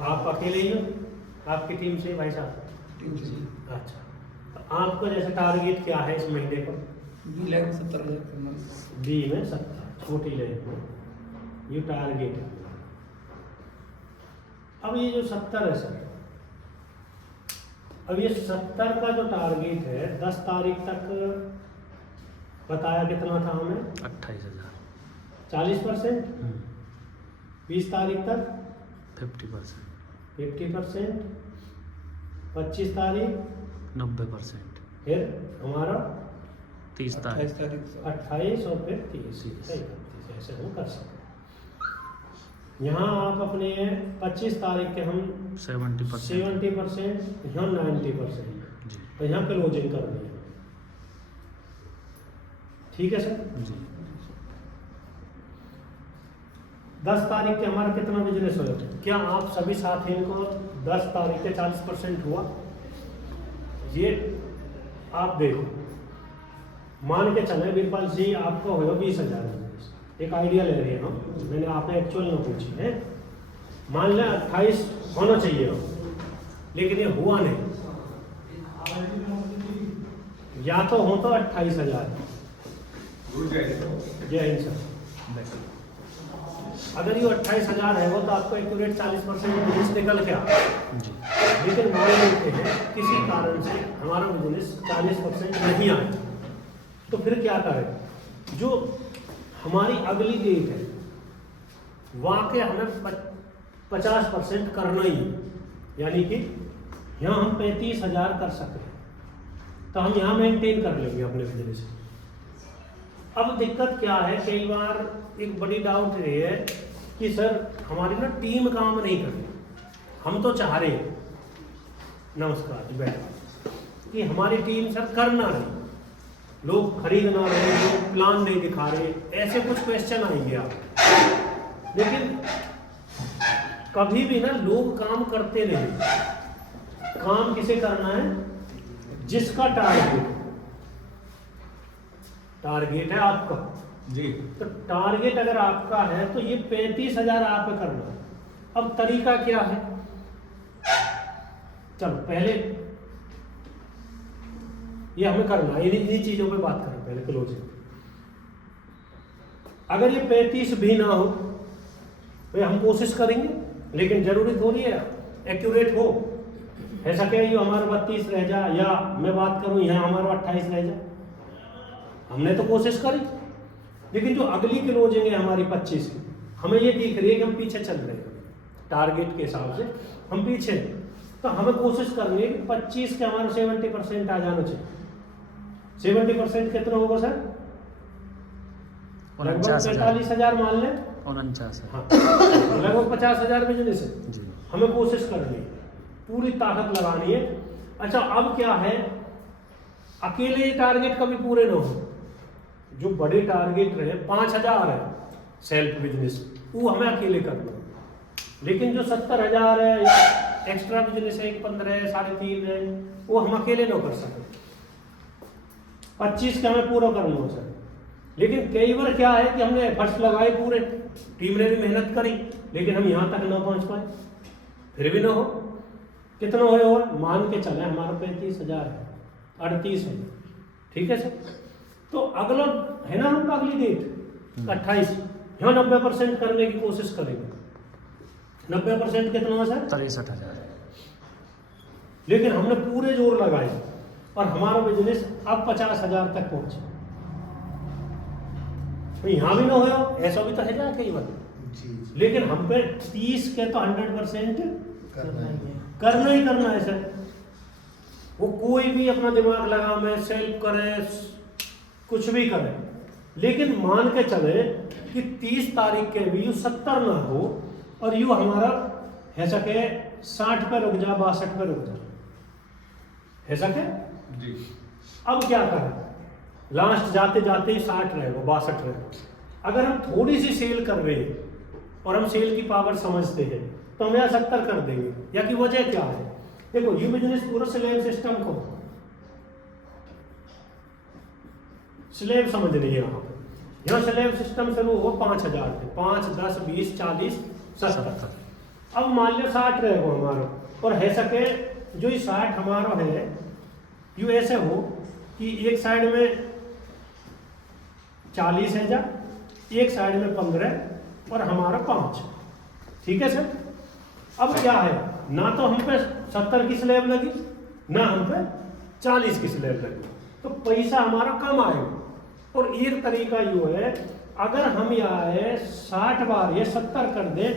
आप अकेले ही हो, आपकी टीम से भाई साहब? टीम से अच्छा, तो आपका जैसे टारगेट क्या है इस महीने का? 2,70,000 करना। बी में 70, छोटी लाइन में ये टारगेट है। अब ये जो 70 है सर, अब ये 70 का जो टारगेट है 10 तारीख तक बताया कितना था हमें? 28,000। 40%। 20 तारीख तक 50%। 50%। 25 तारीख 90%। फिर हमारा 30 तारीख 28 तारीख से 28 और फिर 30, 31, ऐसे हम कर सकते हैं। यहाँ आप अपने 25 तारीख के हम 70%। 70%, यहाँ 90%, जी तो यहाँ क्लोजिंग कर दी। ठीक है सर। जी। 10 तारीख के हमारा कितना बिजनेस हो? क्या आप सभी साथियों को 10 तारीख के 40% हुआ? ये आप देखो, मान के चले वीरपाल जी आपको होगा 20,000 बिजनेस, एक आइडिया ले रही है हम, मैंने आपने एक्चुअल ना पूछी है। मान लें 28 होना चाहिए हो, लेकिन ये हुआ नहीं, या तो हो तो 28,000। जय हिंद सर। अगर ये 28,000 है वो तो आपको एक्यूरेट 40% बिजनेस निकल के आता है। जी। लेकिन मान लेते हैं किसी कारण से हमारा बिजनेस 40% नहीं आया, तो फिर क्या करें? जो हमारी अगली डेट है वाकई हमें 50% करना ही है, यानी कि यहाँ हम 35,000 कर सकते हैं, तो हम यहाँ मेंटेन कर लेंगे अपने बिजनेस। अब दिक्कत क्या है, कई बार एक बड़ी डाउट ये है कि सर हमारी ना टीम काम नहीं कर रही। हम तो चाह रहे हैं, नमस्कार बैठ, कि हमारी टीम सर कर ना रही, लोग खरीद ना रहे, लोग प्लान नहीं दिखा रहे, ऐसे कुछ क्वेश्चन आएंगे आप। लेकिन कभी भी ना लोग काम करते नहीं। काम किसे करना है? जिसका टारगेट है आपका जी। तो टारगेट अगर आपका है तो ये 35,000 आप करना है। अब तरीका क्या है? चलो पहले ये हमें करना है, इन्हीं चीजों पे बात करें पहले क्लोजिंग। अगर ये 35 भी ना हो तो हम कोशिश करेंगे, लेकिन जरूरी थोड़ी है एक्यूरेट हो। ऐसा क्या ये हमारा 32 रह जा, या मैं बात करूं यहाँ हमारा 28 रह जाए, हमने तो कोशिश करी। लेकिन जो अगली क्लोजिंग है हमारी 25 की, हमें ये दिख रही है कि हम पीछे चल रहे हैं, टारगेट के हिसाब से हम पीछे, तो हमें कोशिश करनी है कि 25 के हमारा 70% आ जाना चाहिए। 70% कितना होगा सर? लगभग 45,000 मान लें। 49। हाँ, लगभग 50,000 बिजनेस है। जी। हमें कोशिश करनी है, पूरी ताकत लगानी है। अच्छा, अब क्या है, अकेले ये टारगेट कभी पूरे ना हो। जो बड़े टारगेट रहे 5,000 है सेल्फ बिजनेस, वो हमें अकेले करना है। लेकिन जो 70,000 है एक्स्ट्रा बिजनेस है, 15 है, 3.5 है, वो हम अकेले ना कर सकते। 25 का हमें पूरा करना हो सर। लेकिन कई बार क्या है कि हमने एफर्ट्स लगाए पूरे, टीम ने भी मेहनत करी, लेकिन हम यहाँ तक ना पहुँच पाए, फिर भी ना हो। कितना हो? मान के चले हमारा 35,000 है, 38 है, ठीक है सर। तो अगला है ना हम अगली डेट 28, यहाँ 90% करने की कोशिश करेंगे। 90% कितना है सर? 63,000। लेकिन हमने पूरे जोर लगाए और हमारा बिजनेस अब 50,000 तक पहुंचे। तो यहाँ भी ना हो, ऐसा भी तो है ना कई बार। लेकिन हम पे 30 के तो 100% करना ही करना है सर। वो कोई भी अपना दिमाग लगा, मैं सेल्फ करे, कुछ भी करे, लेकिन मान के चले कि 30 तारीख के भी 70 ना हो और यू हमारा ऐसा के 60 पे रुक जा, 62 पे रुक जा, ऐसा के जी। अब क्या करें? लास्ट जाते जाते ही 60 रहेगा, 62 रहेगा। अगर हम थोड़ी सी सेल कर रहे हैं और हम सेल की पावर समझते हैं तो हम यहाँ 70 कर देंगे। या की वजह क्या है? देखो, ये बिजनेस पूरा स्लैब सिस्टम को स्लैब समझ रही है यहाँ पे। यहाँ स्लैब सिस्टम शुरू हो 5,000 पे, 5, 10, 20, 40, 70। अब मान लिया 60 रहेगा हमारा, और है सके जो ये 60 हमारा है यू ऐसे हो कि एक साइड में 40 है जा, एक साइड में 15 और हमारा 5। ठीक है सर। अब क्या है, ना तो हम पे 70 की स्लैब लगी, ना हम पे 40 की स्लैब लगी, तो पैसा हमारा कम आएगा। और एक तरीका यूँ है, अगर हम यहाँ 60 बार ये 70 कर दे,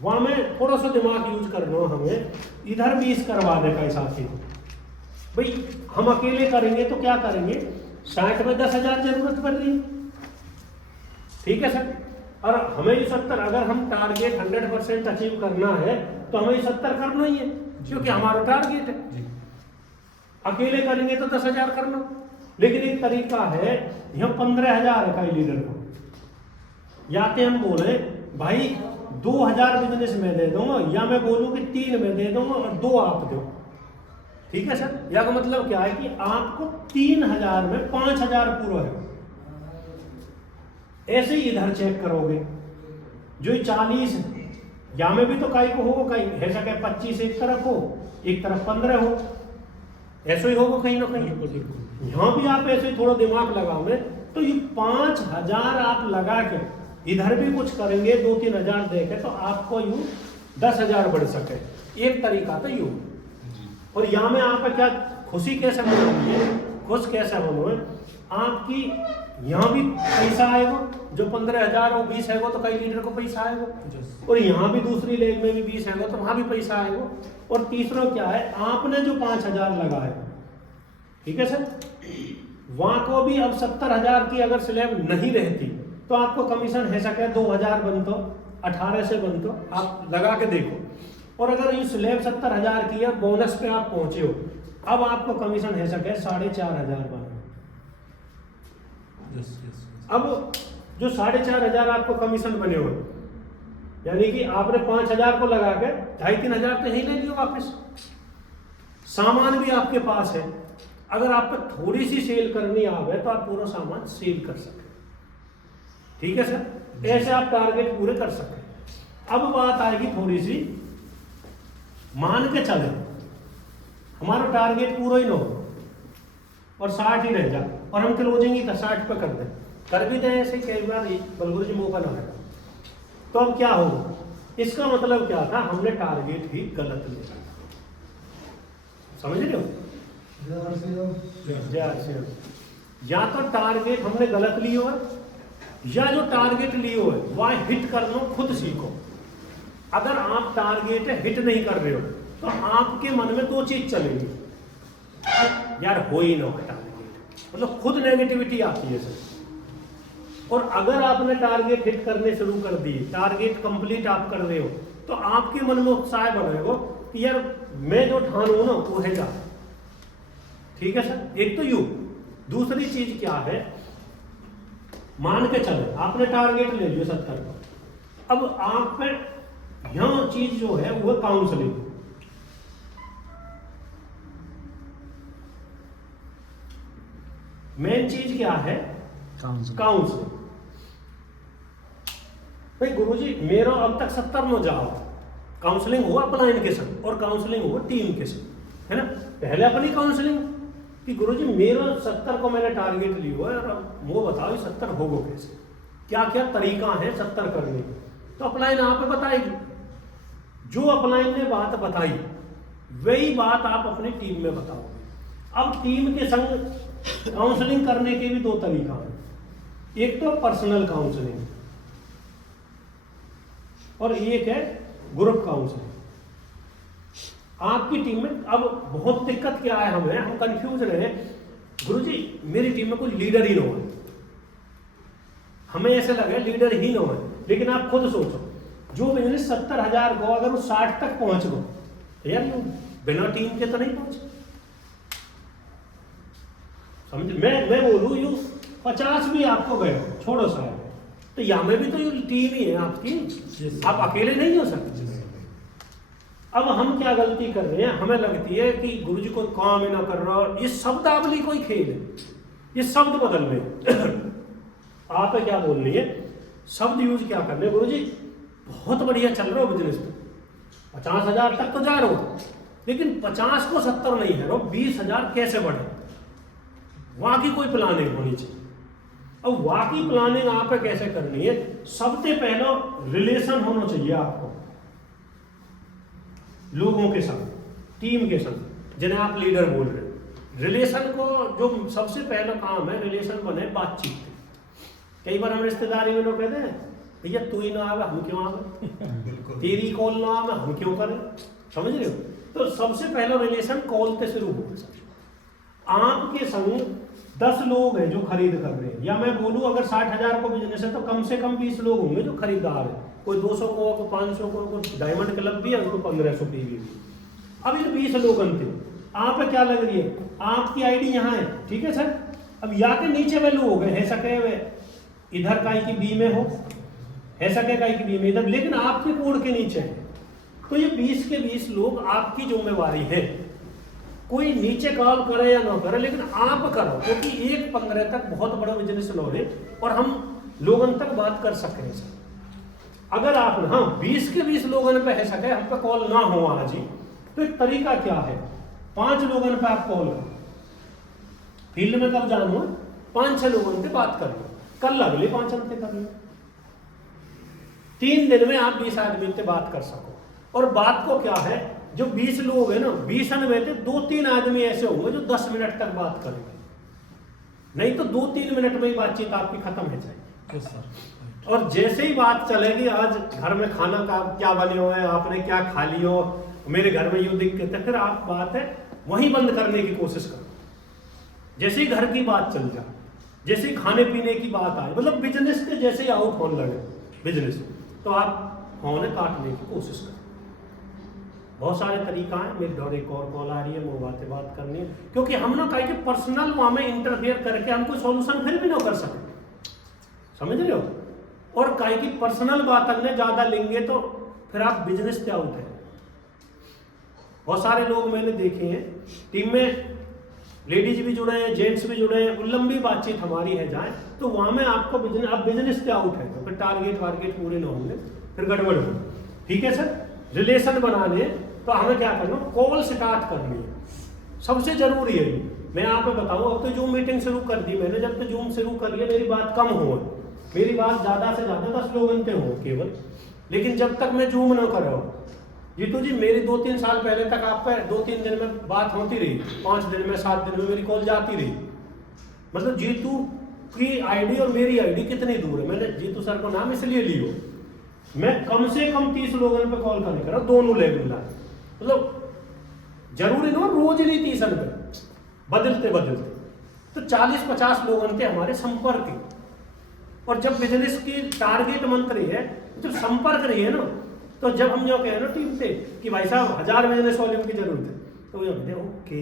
वहां में थोड़ा सा दिमाग यूज कर लो, हमें इधर 20 करवा दे पैसा से। भाई हम अकेले करेंगे तो क्या करेंगे, 60 में 10,000 जरूरत पड़ रही। ठीक है सर। और हमें ये 70, अगर हम टारगेट 100% अचीव करना है तो हमें ये 70 करना ही है, क्योंकि हमारा टारगेट है। अकेले करेंगे तो 10,000 करना। लेकिन एक तरीका है, यहाँ 15,000 का लीडर को, या तो हम बोले भाई 2,000 बिजनेस में दे दूंगा, या मैं बोलूँ कि 3 में दे दूंगा और 2 आप दो। ठीक है सर। या का मतलब क्या है कि आपको 3,000 में 5,000 पूरा है। ऐसे ही इधर चेक करोगे, जो 40 या में भी तो कई को होगा, कहीं ऐसा क्या 25 एक तरफ हो, एक तरफ 15 हो, ऐसा ही होगा कहीं ना कहीं। यहाँ भी आप ऐसे थोड़ा दिमाग लगाओगे तो ये 5,000 आप लगा के इधर भी कुछ करेंगे, 2-3 हज़ार देके, तो आपको यूं 10,000 बढ़ सके। एक तरीका तो यूं। और यहाँ में आपका क्या खुशी कैसे मनोगे, खुश कैसे मनोगे, आपकी यहाँ भी पैसा आएगा, जो 15,000 हो 20 है तो कई लीडर को पैसा आएगा, और यहाँ भी दूसरी लेग में भी 20 है तो वहाँ भी पैसा आएगा। और तीसरा क्या है, आपने जो 5,000 लगाए, ठीक है सर, वहाँ को भी अब 70,000 की अगर स्लैब नहीं रहती तो आपको कमीशन है सके 2,000 बनता, 18 से बनता, आप लगा के देखो। और अगर ये स्लैब 70,000 की है, बोनस पे आप पहुंचे हो, अब आपको कमीशन है सके 4,500 बना। अब जो 4,500 आपको कमीशन बने हो, यानी कि आपने 5,000 को लगा के 2,500-3,000 तो यही ले लियो वापस। सामान भी आपके पास है, अगर आप पे थोड़ी सी सेल करनी आवे तो आप पूरा सामान सेल कर सकते। ठीक है सर। ऐसे आप टारगेट पूरे कर सकते। अब बात आएगी थोड़ी सी, मान के चले हमारा टारगेट पूरा ही ना हो और 60 ही रह जा, और हम क्लोजिंग ही 60 पे कर दें, कर भी दें ऐसे कई बार, बलगुरु जी मौका ना है, तो अब क्या होगा, इसका मतलब क्या था, हमने टारगेट ही गलत लिया। समझ रहे हो? या तो टारगेट हमने गलत लियो है, या जो टारगेट लियो है वह हिट करना खुद सीखो। अगर आप टारगेट हिट नहीं कर रहे हो तो आपके मन में 2 चीज चलेगी, यार हो ही ना हो टारगेट, मतलब खुद नेगेटिविटी आती है सर। और अगर आपने टारगेट हिट करने शुरू कर दिए, टारगेट कंप्लीट आप कर रहे हो, तो आपके मन में उत्साह बढ़ेगा कि यार मैं जो ठानू ना वो है जा। ठीक है सर। एक तो यू, दूसरी चीज क्या है, मान के चले आपने टारगेट ले लिया 70 का, अब आप पे यह चीज जो है वो काउंसलिंग। मेन चीज क्या है, काउंसलिंग। भाई गुरुजी मेरा अब तक 70 में जाओ, काउंसलिंग हुआ अपलाइन के संग और काउंसलिंग हुआ टीम के संग, है ना। पहले अपनी काउंसलिंग कि गुरुजी मेरा 70 को मैंने टारगेट लिया है, और वो बताओ 70 होगा कैसे, क्या क्या तरीका है 70 करने के, तो अपलाइन आप बताएगी। जो अपलाइन ने बात बताई वही बात आप अपनी टीम में बताओगे। अब टीम के संग काउंसलिंग करने के भी 2 तरीका हैं, एक तो पर्सनल काउंसलिंग और एक है ग्रुप काउंसलिंग। आपकी टीम में अब बहुत दिक्कत क्या है, हम कंफ्यूज रहे, गुरुजी मेरी टीम में कोई लीडर ही ना हो, हमें ऐसे लगे लीडर ही ना हो। लेकिन आप खुद सोचो, जो बिजनेस 70,000 को अगर वो 60 तक पहुंच गो, यार यू बिना टीम के तो नहीं पहुंचे। समझे, मैं बोलूं यू 50 भी आपको गए छोड़ो साहब, तो यहाँ में भी तो ये टीम ही है आपकी, आप अकेले नहीं हो सकते। अब हम क्या गलती कर रहे हैं, हमें लगती है कि गुरुजी को काम ही ना कर रहा, ये शब्दावली कोई खेल है, ये शब्द बदल रहे। आप क्या बोल रही है, शब्द यूज क्या करने, गुरुजी बहुत बढ़िया चल रहा हो बिजनेस, तो 50,000 तक तो जा रहे हो, लेकिन 50 को 70 नहीं है, 20,000 कैसे बढ़े, वहां की कोई प्लानिंग होनी चाहिए। अब वाकई प्लानिंग आप कैसे करनी है, सबसे पहले रिलेशन होना चाहिए आपको लोगों के साथ, टीम के साथ, जिन्हें आप लीडर बोल रहे हैं। रिलेशन को जो सबसे पहला काम है, रिलेशन बने बातचीत। कई बार हम रिश्तेदारी में लोग कहते हैं भैया तू ही ना आवे हम क्यों आवे, तेरी कॉल ना आवे हम क्यों करें, समझ रहे हो। तो सबसे पहला रिलेशन कॉल से शुरू होगा। आपके संग 10 लोग हैं जो खरीद कर रहे हैं, या मैं बोलूं अगर 60,000 को बिजनेस है तो कम से कम 20 लोग होंगे जो खरीदार है। कोई 200 को, कोई 500 को, कोई डायमंड क्लब भी है, उनको 1500 पीवी भी। अब इन 20 लोगों थे, आप क्या लग रही है, आपकी आईडी यहाँ है, ठीक है सर। अब या के नीचे वैल्यू हो गए, है सके वे इधर काई की बी में हो, है सके काई की बी में इधर, लेकिन आपके कोड के नीचे है। तो ये 20 के 20 लोग आपकी जिम्मेवारी है, कोई नीचे कॉल करे या ना करे, लेकिन आप करो, क्योंकि 1-15 तक बहुत बड़ा बिजनेस लो है और हम लोगों तक बात कर सकते हैं सर। अगर आप हाँ 20 के 20 लोगों पे है सके हम पे कॉल ना हो आज ही, तो एक तरीका क्या है, 5 लोगों पे आप कॉल करो, फील्ड में कब जानो 5-6 लोगों पे बात कर लो, कल अगले 5 हफ्ते कर लो, 3 दिन में आप 20 आदमी से बात कर सको। और बात को क्या है, जो 20 लोग हैं ना, 20 में से 2-3 आदमी ऐसे होंगे जो 10 मिनट तक बात करेंगे, नहीं तो 2-3 मिनट में ही बातचीत आपकी खत्म हो जाएगी। और जैसे ही बात चलेगी, आज घर में खाना का क्या बने हुए हैं, आपने क्या खा लियो, मेरे घर में यूं दिक्कत है, फिर आप बात है वहीं बंद करने की कोशिश करो। जैसे ही घर की बात चल जाए, जैसे ही खाने पीने की बात आए, मतलब बिजनेस के जैसे ही आउट होने लगे बिजनेस, तो आप फोन काटने की कोशिश करो। बहुत सारे तरीका है, मेरे दौर एक और कॉल आ रही है, वो बात करनी है, क्योंकि हम ना कहीं के पर्सनल वहां में इंटरफेयर करके हम कोई सॉल्यूशन फिर भी ना कर सकते, समझ रहे हो। और कहीं की पर्सनल बात हमने ज्यादा लेंगे तो फिर आप बिजनेस पे आउट है। बहुत सारे लोग मैंने देखे हैं टीम में, लेडीज भी जुड़े हैं, जेंट्स भी जुड़े हैं, लंबी बातचीत हमारी है जाए तो वहां में आपको बिजनेस पे आउट है, तो फिर टारगेट पूरे ना होंगे, फिर गड़बड़ हो। ठीक है सर, रिलेशन बनाने तो हमें क्या करना, कॉल स्टार्ट करनी है, सबसे जरूरी है। मैं आपको बताऊं, अब तो जूम मीटिंग शुरू कर दी मैंने, जब तो जूम शुरू करिए मेरी बात कम हो, मेरी बात ज्यादा से ज्यादा 10 लोगों पे हो केवल, लेकिन जब तक मैं जूम ना कर रहा हूं, जीतू जी मेरी 2-3 साल पहले तक आप पे 2-3 दिन में बात होती रही, 5 दिन में 7 दिन में मेरी कॉल जाती रही। मतलब जीतू की आईडी और मेरी आईडी कितनी दूर है, मैंने जीतू सर को नाम इसलिए लियो, मैं कम से कम 30 लोगों पे कॉल करने कर रहा हूं, दोनों लेवल, मतलब जरूरी ना रोज नहीं 30 पे, बदलते तो 40-50 लोगों के हमारे संपर्क है। और जब बिजनेस की टारगेट मंत्र है, जब संपर्क रही है ना, तो जब हम जो कह रहे ना टीम पे कि भाई साहब 1000 बिजनेस वॉल्यूम की जरूरत है, तो ये कहते हैं ओके।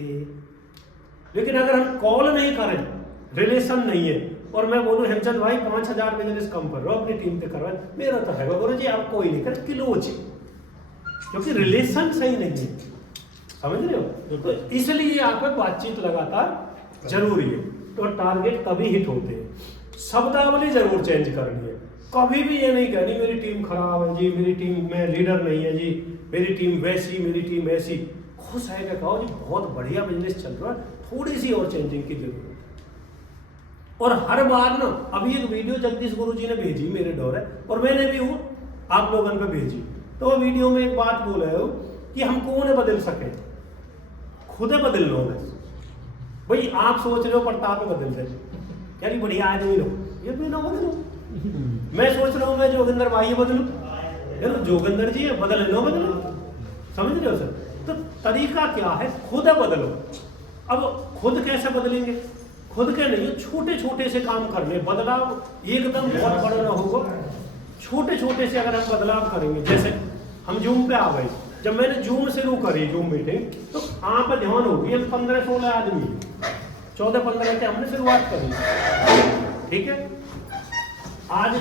लेकिन अगर हम कॉल नहीं करें, रिलेशन नहीं है, और मैं बोलूं हेमचंद भाई 5000 बिजनेस कम कर रहा हूं अपनी टीम पे करवा, मेरा तो है गुरु जी आप कोई नहीं कर किलो ची, क्योंकि रिलेशन सही नहीं है, समझ रहे हो। तो इसलिए आप बातचीत लगातार जरूरी है। तो टारगेट कभी हिट होते हैं, शब्दावली जरूर चेंज करनी है, कभी भी ये नहीं कहनी मेरी टीम खराब है जी, मेरी टीम में लीडर नहीं है जी, मेरी टीम वैसी, मेरी टीम ऐसी। खुश है क्या कहो जी बहुत बढ़िया बिजनेस चल रहा है, थोड़ी सी और चेंजिंग की जरूरत है। और हर बार ना, अभी एक वीडियो जगदीश गुरु जी ने भेजी मेरे डोर है, और मैंने भी वो आप लोगों पे भेजी, तो वो वीडियो में एक बात बोल रहे हो कि हम कौन बदल सके, खुद बदल लो। बस भाई आप सोच रहे हो प्रताप बदल रहे, यार बढ़िया आदमी लो, ये भी ना बदलो। मैं सोच रहा हूँ मैं जोगिंदर भाई बदलू, यार जोगिंदर जी है बदल लो, बदलो, समझ रहे हो सर। तो तरीका क्या है, खुद बदलो। अब खुद कैसे बदलेंगे, खुद के नहीं, छोटे छोटे से काम करने, बदलाव एकदम बहुत बड़ा ना होगा, छोटे छोटे से अगर हम बदलाव करेंगे। जैसे हम जूम पे आ गए, जब मैंने जूम शुरू करी जूम मीटिंग, तो आप ध्यान होगी 15-16 आदमी, 14-15 से हमने शुरुआत करी, ठीक है। आज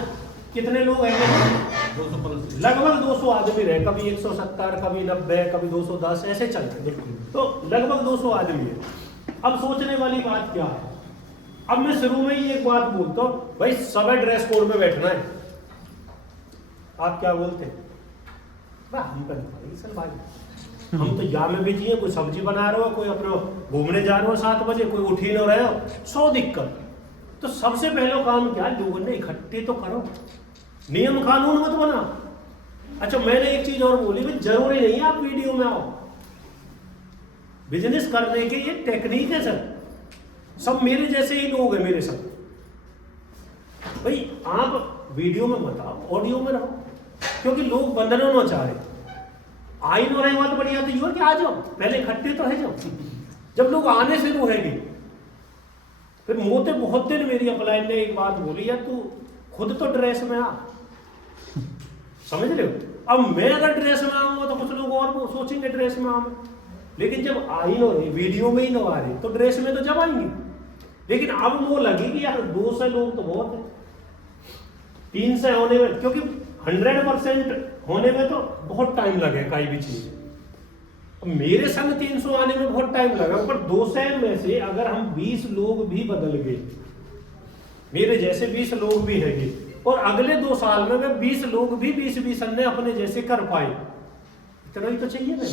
कितने लोग हैं, लगभग 200 आदमी रहे, कभी 170, कभी 90, कभी 210, ऐसे चलते, तो लगभग 200 आदमी है। अब सोचने वाली बात क्या है, अब मैं शुरू में ही एक बात बोलता हूँ, भाई सब ड्रेस कोड में बैठना है, आप क्या बोलते हैं? वाह, हम पर नहीं पड़ेगी सर भाई, हम तो या में बिजी हैं, कोई सब्जी बना रहे हो, कोई अपना घूमने जा रहे हो 7 बजे, कोई उठ ही नहीं रहे हो, 100 दिक्कत। तो सबसे पहला काम क्या है, लोगों ने इकट्ठे तो करो, नियम कानून मत बना। अच्छा, मैंने एक चीज और बोली, भाई जरूरी नहीं है आप वीडियो में आओ, बिजनेस करने के ये टेक्निक है सर, सब मेरे जैसे ही लोग हैं मेरे सब। भाई आप वीडियो में मत आओ, ऑडियो में रहो, क्योंकि लोग बंधनों न चाहे, आई न रहे बात बढ़िया तो युवा कि आ जाओ, पहले इकट्ठे तो है जाओ। जब लोग आने से रोहेंगे, फिर मोते बहुत दिन मेरी अपलाइन ने एक बात बोली, यार तू खुद तो ड्रेस में आ, समझ रहे हो। अब मैं अगर ड्रेस में आऊंगा तो कुछ लोग और सोचेंगे ड्रेस में आऊंगा, लेकिन जब आ ही न रहे, वीडियो में ही न आ रहे, तो ड्रेस में तो जब आएंगे। लेकिन अब वो लगी कि यार 200 लोग तो बहुत है, 300 होने में, क्योंकि 100% होने में तो बहुत टाइम लगे कोई भी चीज। मेरे संग 300 आने में बहुत टाइम लगा, पर 200 में से अगर हम 20 लोग भी बदल गए, मेरे जैसे 20 लोग भी हैं, और अगले 2 साल में वे 20 लोग भी 20-20 अन्य अपने जैसे कर पाए, इतना ही तो चाहिए ना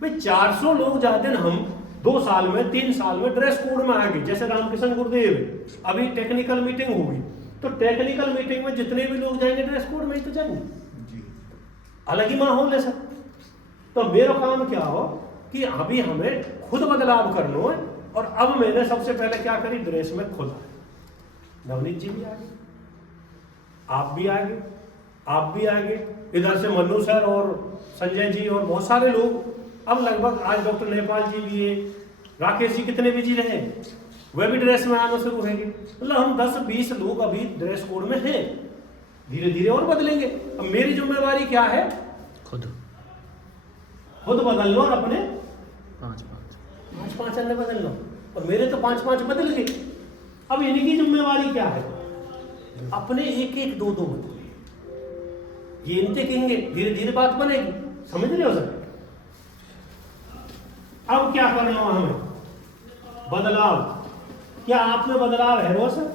भाई। 400 लोग जाते हम 2 साल में, 3 साल में ड्रेस कोड में आ गए। जैसे रामकिशन गुरुदेव अभी टेक्निकल मीटिंग होगी, तो टेक्निकल मीटिंग में जितने भी लोग जाएंगे ड्रेस कोड में ही तो जाएंगे, अलग ही माहौल है सर। तो मेरा काम क्या हो कि अभी हमें खुद बदलाव करना है, और अब मैंने सबसे पहले क्या करी, ड्रेस में खुद आए। नवनीत जी भी आ गए, आप भी आ गए, आप भी आ गए, इधर से मनु सर और संजय जी और बहुत सारे लोग। अब लगभग आज डॉक्टर नेपाल जी भी है, राकेश जी कितने बिजी रहे, वह भी ड्रेस में आना शुरू होंगे। मतलब हम 10-20 लोग अभी ड्रेस कोड में हैं, धीरे धीरे और बदलेंगे। अब मेरी जिम्मेवारी क्या है, खुद बदल लो, और अपने 5-5 अन्य बदल लो, और मेरे तो 5-5 बदल गए। अब इनकी जिम्मेवारी क्या है, अपने 1-1, 2-2 बदले, ये इनके कहेंगे, धीरे धीरे बात बनेगी, समझ रहे हो सर। अब क्या करना है हमें, बदलाव। क्या आप में बदलाव है वो सर?